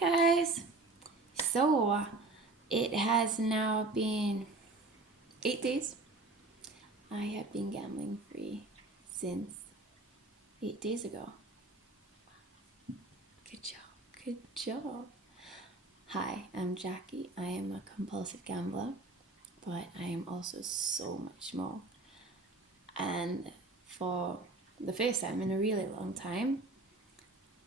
guys. So it has now been 8 days. I have been gambling free since 8 days ago. Good job. Good job. Hi, I'm Jackie. I am a compulsive gambler, but I am also so much more. And for the first time in a really long time,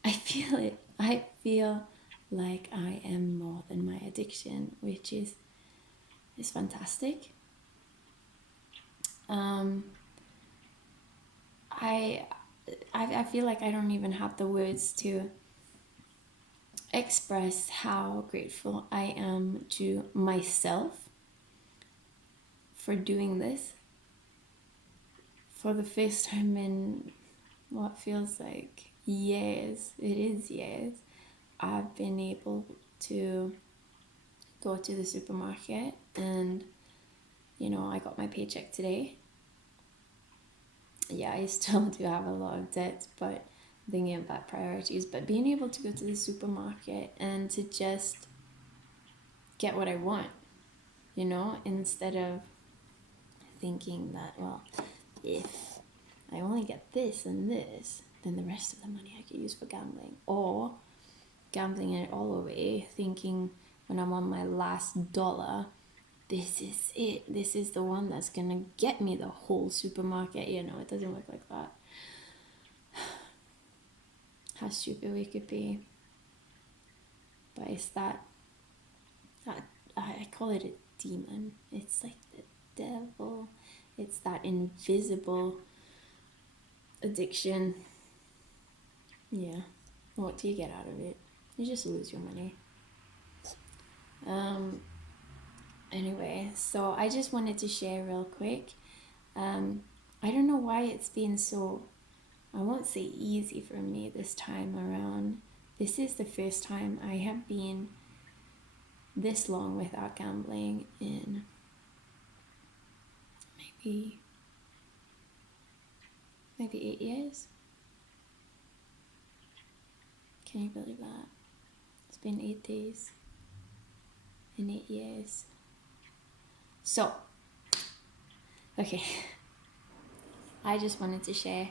I feel it. I feel like I am more than my addiction, which is fantastic. Um, I, I feel like I don't even have the words to express how grateful I am to myself for doing this for the first time in what feels like years. It is years. I've been able to go to the supermarket and, I got my paycheck today. Yeah, I still do have a lot of debt, but thinking about priorities. But being able to go to the supermarket and to just get what I want, instead of thinking that, well, if I only get this and this, then the rest of the money I could use for gambling. Or gambling it all away, thinking when I'm on my last dollar, this is it. This is the one that's going to get me the whole supermarket. It doesn't work like that. How stupid we could be. But it's that I call it a demon. It's like the devil. It's that invisible addiction. Yeah. What do you get out of it? You just lose your money. Anyway, so I just wanted to share real quick. I don't know why it's been so, I won't say easy for me this time around. This is the first time I have been this long without gambling in maybe 8 years. Can you believe that? It's been 8 days in 8 years. So, okay, I just wanted to share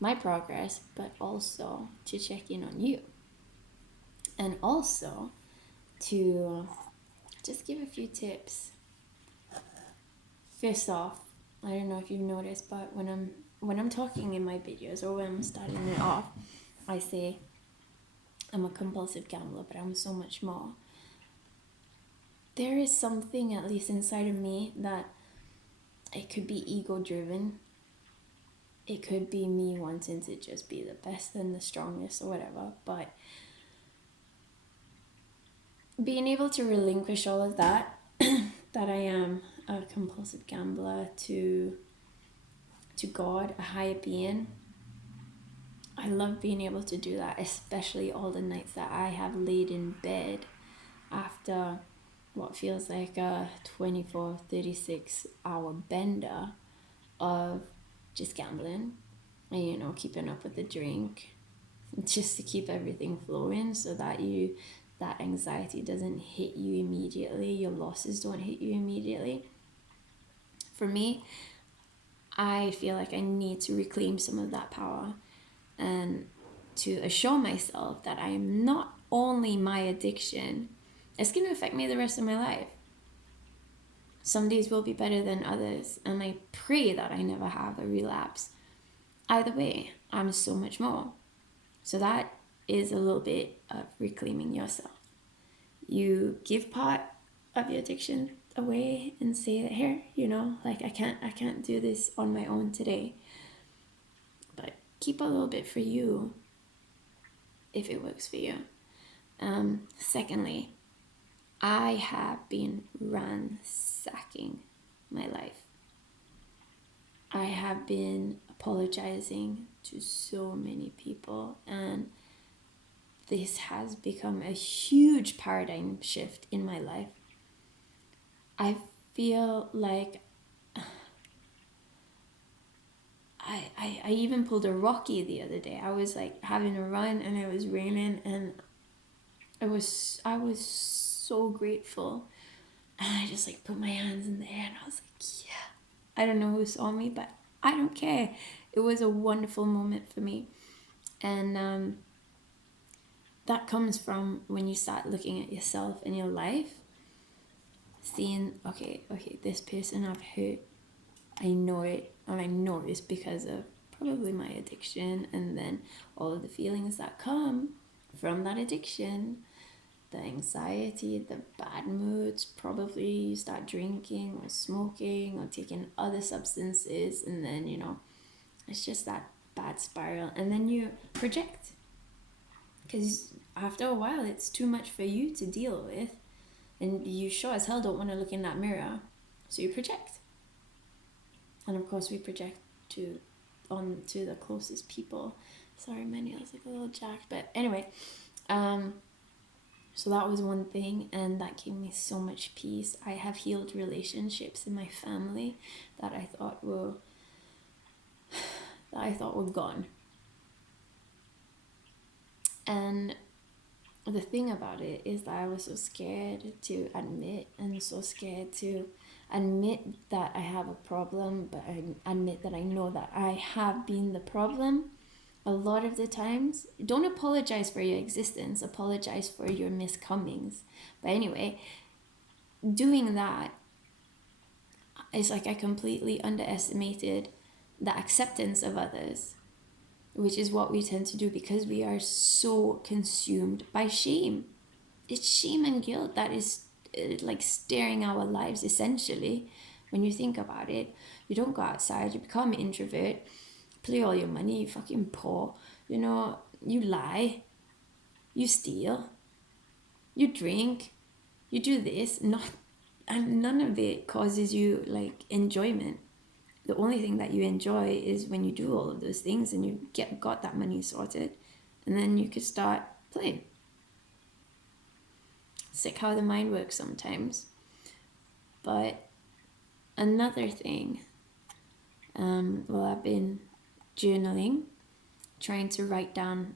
my progress, but also to check in on you. And also to just give a few tips. First off, I don't know if you've noticed, but when I'm talking in my videos or when I'm starting it off, I say I'm a compulsive gambler, but I'm so much more. There is something, at least inside of me, that it could be ego driven. It could be me wanting to just be the best and the strongest or whatever, but being able to relinquish all of that, that I am a compulsive gambler, to God, a higher being. I love being able to do that, especially all the nights that I have laid in bed after what feels like a 24, 36 hour bender of just gambling and, keeping up with the drink just to keep everything flowing so that that anxiety doesn't hit you immediately, your losses don't hit you immediately. For me, I feel like I need to reclaim some of that power and to assure myself that I am not only my addiction, it's going to affect me the rest of my life. Some days will be better than others, and I pray that I never have a relapse. Either way, I'm so much more. So that is a little bit of reclaiming yourself. You give part of your addiction away and say that, here, like I can't do this on my own today. But keep a little bit for you if it works for you. Secondly, I have been ransacking my life. I have been apologizing to so many people, and this has become a huge paradigm shift in my life. I feel like I even pulled a Rocky the other day. I was like having a run and it was raining, and I was so grateful. And I just like put my hands in the air and I was like, yeah. I don't know who saw me, but I don't care. It was a wonderful moment for me. And that comes from when you start looking at yourself and your life, seeing, okay, this person I've hurt, I know it, and I know this because of probably my addiction, and then all of the feelings that come from that addiction, the anxiety, the bad moods, probably you start drinking or smoking or taking other substances, and then, you know, it's just that bad spiral, and then you project. Because after a while, it's too much for you to deal with, and you sure as hell don't want to look in that mirror, so you project. And of course, we project to onto the closest people. Sorry, my nails look a little jacked, but anyway, so that was one thing, and that gave me so much peace. I have healed relationships in my family that I thought were gone. And the thing about it is that I was so scared to admit, and so scared to admit that I have a problem, but I admit that I know that I have been the problem. A lot of the times, don't apologize for your existence, apologize for your miscomings. But anyway, doing that is like I completely underestimated the acceptance of others, which is what we tend to do because we are so consumed by shame. It's shame and guilt that is like steering our lives essentially. When you think about it, you don't go outside, you become an introvert, play all your money, you fucking poor, you know, you lie, you steal, you drink, you do this, and none of it causes you like enjoyment. The only thing that you enjoy is when you do all of those things and you got that money sorted, and then you could start playing. Sick how the mind works sometimes. But another thing, I've been journaling, trying to write down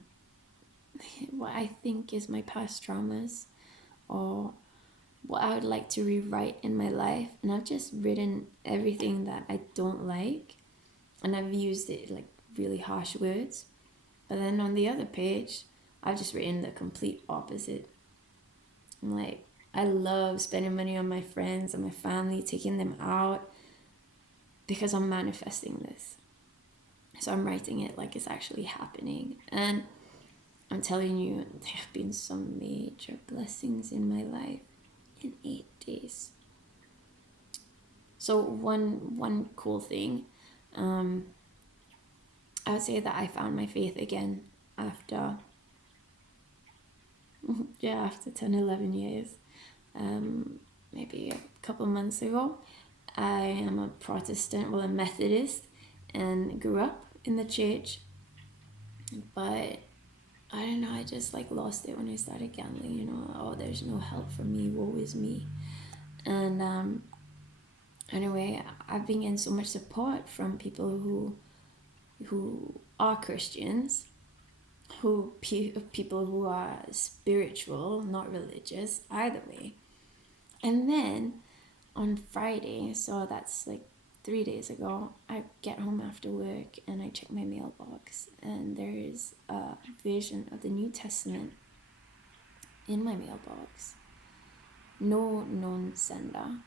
what I think is my past traumas or what I would like to rewrite in my life. And I've just written everything that I don't like, and I've used it like really harsh words. But then on the other page, I've just written the complete opposite. I'm like, I love spending money on my friends and my family, taking them out, because I'm manifesting this. So I'm writing it like it's actually happening. And I'm telling you, there have been some major blessings in my life in 8 days. So one cool thing, I would say that I found my faith again after 10, 11 years. Maybe a couple of months ago. I am a Protestant, a Methodist, and grew up in the church. But I don't know, I just like lost it when I started gambling, you know. Oh, there's no help for me, woe is me. And anyway, I've been getting so much support from people who are Christians, people who are spiritual, not religious, either way. And then on Friday, so that's like 3 days ago, I get home after work and I check my mailbox, and there is a version of the New Testament in my mailbox. No known sender.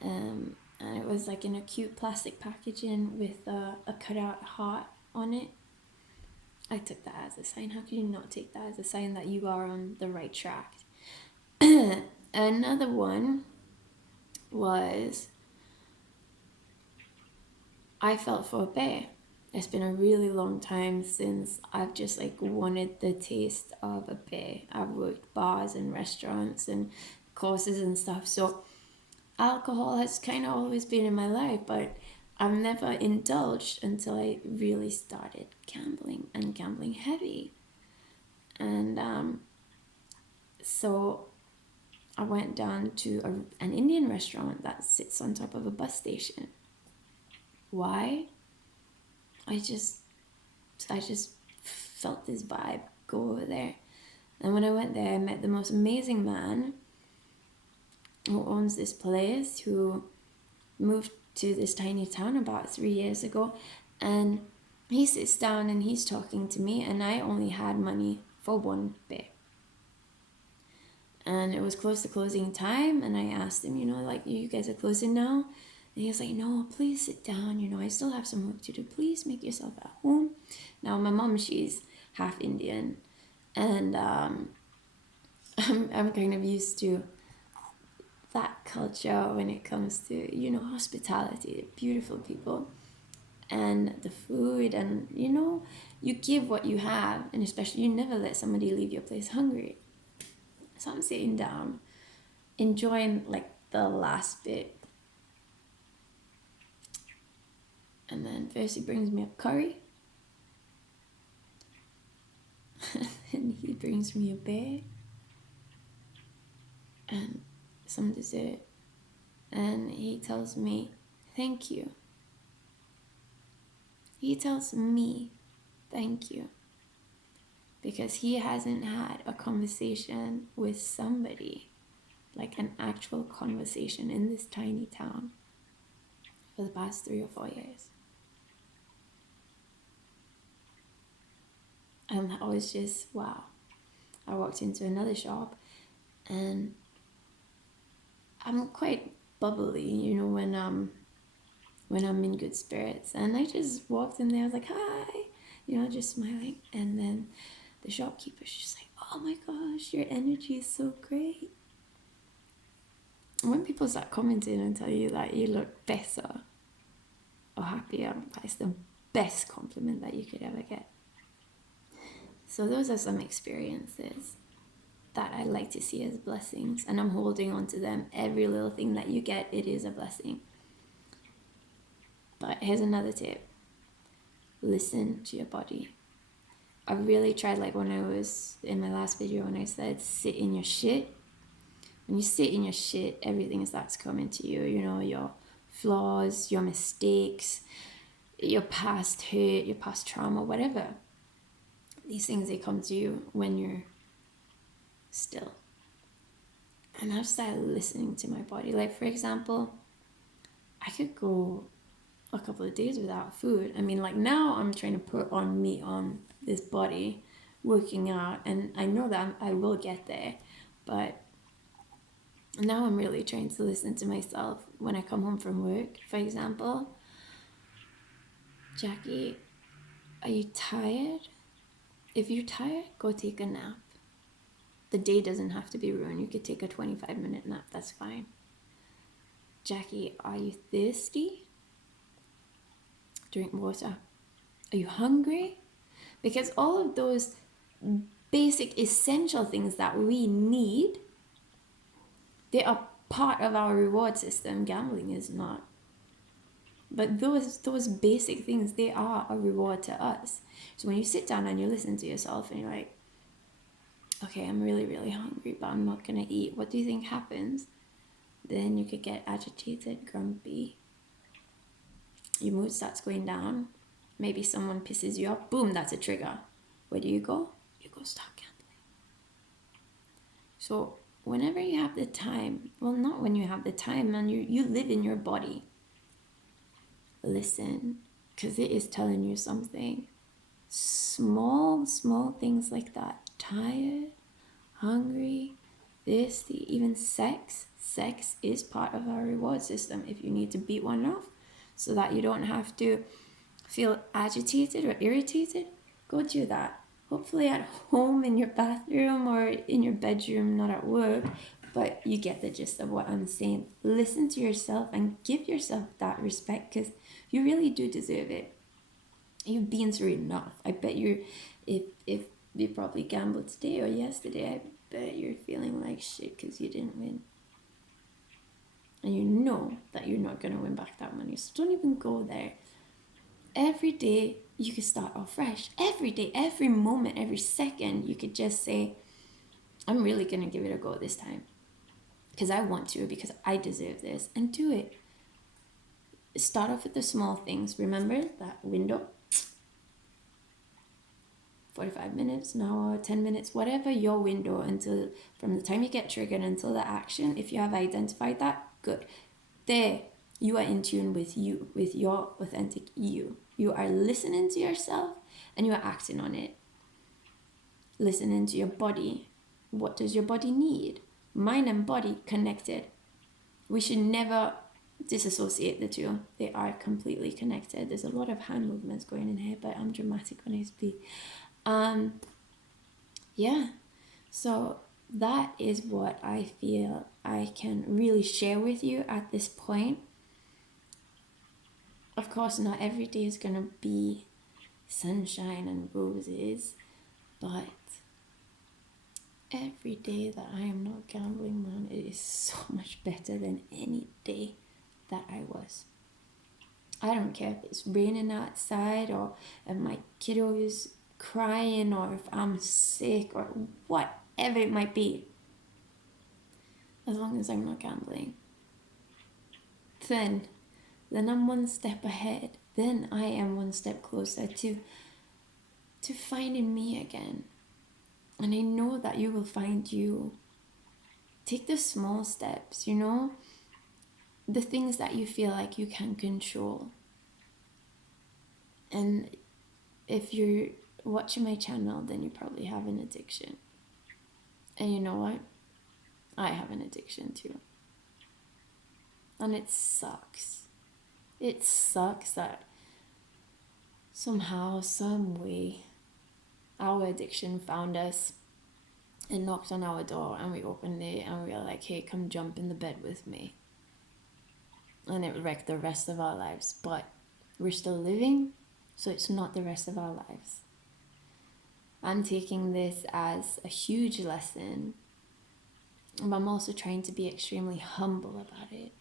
And it was like in a cute plastic packaging with a cutout heart on it. I took that as a sign. How can you not take that as a sign that you are on the right track? Another one was, I felt for a bear. It's been a really long time since I've just like wanted the taste of a bear. I've worked bars and restaurants and courses and stuff, so alcohol has kind of always been in my life, but I've never indulged until I really started gambling, and gambling heavy. And so I went down to an Indian restaurant that sits on top of a bus station. Why? I just felt this vibe go over there. And when I went there, I met the most amazing man who owns this place, who moved to this tiny town about 3 years ago. And he sits down and he's talking to me, and I only had money for one bit. And it was close to closing time, and I asked him, like, you guys are closing now? And he was like, no, please sit down, I still have some work to do. Please make yourself at home. Now, my mom, she's half Indian, and I'm kind of used to that culture when it comes to, hospitality, beautiful people, and the food, and, you give what you have, and especially you never let somebody leave your place hungry. So I'm sitting down, enjoying like the last bit. And then first he brings me a curry. And he brings me a beer. And some dessert. And he tells me, thank you. He tells me, thank you. Because he hasn't had a conversation with somebody, like an actual conversation in this tiny town for the past 3 or 4 years. And that was just, wow. I walked into another shop, and I'm quite bubbly, when I'm in good spirits. And I just walked in there, I was like, hi, just smiling. And then the shopkeeper's just like, oh my gosh, your energy is so great. When people start commenting and tell you that you look better or happier, that's the best compliment that you could ever get. So those are some experiences that I like to see as blessings, and I'm holding on to them. Every little thing that you get, it is a blessing. But here's another tip. Listen to your body. I really tried, like when I was in my last video, when I said sit in your shit. When you sit in your shit, everything starts coming to you, your flaws, your mistakes, your past hurt, your past trauma, whatever. These things, they come to you when you're still. And I've started listening to my body. Like, for example, I could go a couple of days without food. I mean, like now I'm trying to put on meat on this body, working out, and I know that I will get there, but now I'm really trying to listen to myself when I come home from work. For example, Jackie, are you tired? If you're tired, go take a nap. The day doesn't have to be ruined. You could take a 25-minute nap, that's fine. Jackie, are you thirsty? Drink water. Are you hungry? Because all of those basic essential things that we need, they are part of our reward system. Gambling is not. But those basic things, they are a reward to us. So when you sit down and you listen to yourself and you're like, okay, I'm really, really hungry, but I'm not going to eat. What do you think happens? Then you could get agitated, grumpy. Your mood starts going down. Maybe someone pisses you off. Boom, that's a trigger. Where do you go? You go start gambling. So whenever you have the time, well, not when you have the time, and you live in your body, listen, because it is telling you something. Small things like that. Tired, hungry, thirsty, even sex. Sex is part of our reward system. If you need to beat one off so that you don't have to feel agitated or irritated, go do that. Hopefully at home, in your bathroom, or in your bedroom, not at work, but you get the gist of what I'm saying. Listen to yourself and give yourself that respect, because you really do deserve it. You've been through enough. I bet if you probably gambled today or yesterday, I bet you're feeling like shit because you didn't win. And you know that you're not going to win back that money. So don't even go there. Every day you could start off fresh. Every day, every moment, every second, you could just say, I'm really going to give it a go this time. Because I want to, because I deserve this. And do it. Start off with the small things. Remember that window? 45 minutes, an hour, 10 minutes, whatever your window until from the time you get triggered until the action. If you have identified that, good. There, you are in tune with you, with your authentic you. You are listening to yourself and you are acting on it. Listening to your body. What does your body need? Mind and body connected. We should never disassociate the two. They are completely connected. There's a lot of hand movements going in here, but I'm dramatic when I speak. Yeah, so that is what I feel I can really share with you at this point. Of course, not every day is gonna be sunshine and roses, but every day that I am not gambling, man, it is so much better than any day that I was. I don't care if it's raining outside or if my kiddo is crying or if I'm sick or whatever it might be. As long as I'm not gambling. Then I'm one step ahead. Then I am one step closer to finding me again. And I know that you will find you. Take the small steps, you know? The things that you feel like you can control. And if you're watching my channel, then you probably have an addiction. And you know what? I have an addiction too. And it sucks. It sucks that somehow, some way, our addiction found us and knocked on our door, and we opened it and we were like, hey, come jump in the bed with me. And it wrecked the rest of our lives. But we're still living, so it's not the rest of our lives. I'm taking this as a huge lesson, but I'm also trying to be extremely humble about it,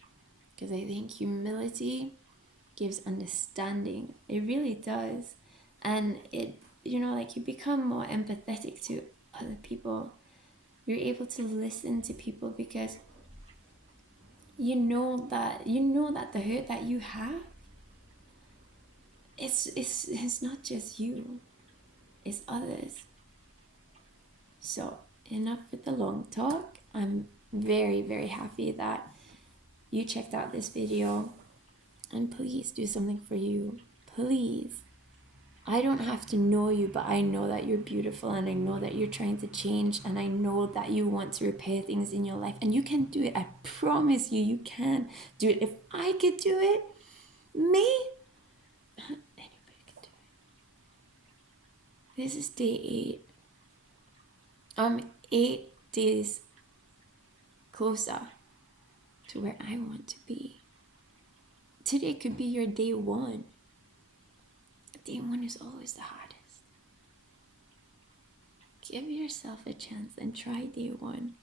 because I think humility gives understanding. It really does. And it, you know, like, you become more empathetic to other people. You're able to listen to people because you know that the hurt that you have, it's not just you, it's others. So enough with the long talk. I'm very, very happy that you checked out this video, and please do something for you. Please. I don't have to know you, but I know that you're beautiful, and I know that you're trying to change, and I know that you want to repair things in your life, and you can do it. I promise you, you can do it. If I could do it, me, anybody can do it. This is day 8. I'm 8 days closer to where I want to be. Today could be your day 1. Day 1 is always the hardest. Give yourself a chance and try day 1.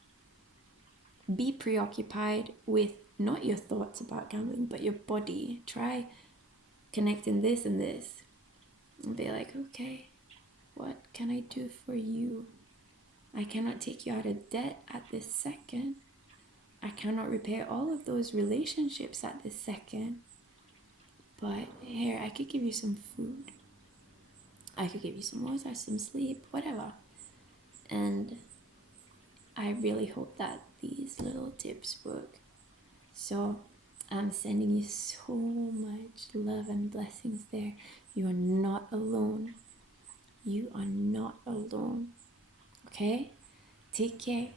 Be preoccupied with not your thoughts about gambling, but your body. Try connecting this and this. And be like, okay, what can I do for you? I cannot take you out of debt at this second. I cannot repair all of those relationships at this second. But here, I could give you some food. I could give you some water, some sleep, whatever. And I really hope that these little tips work. So I'm sending you so much love and blessings there. You are not alone. You are not alone. Okay? Take care.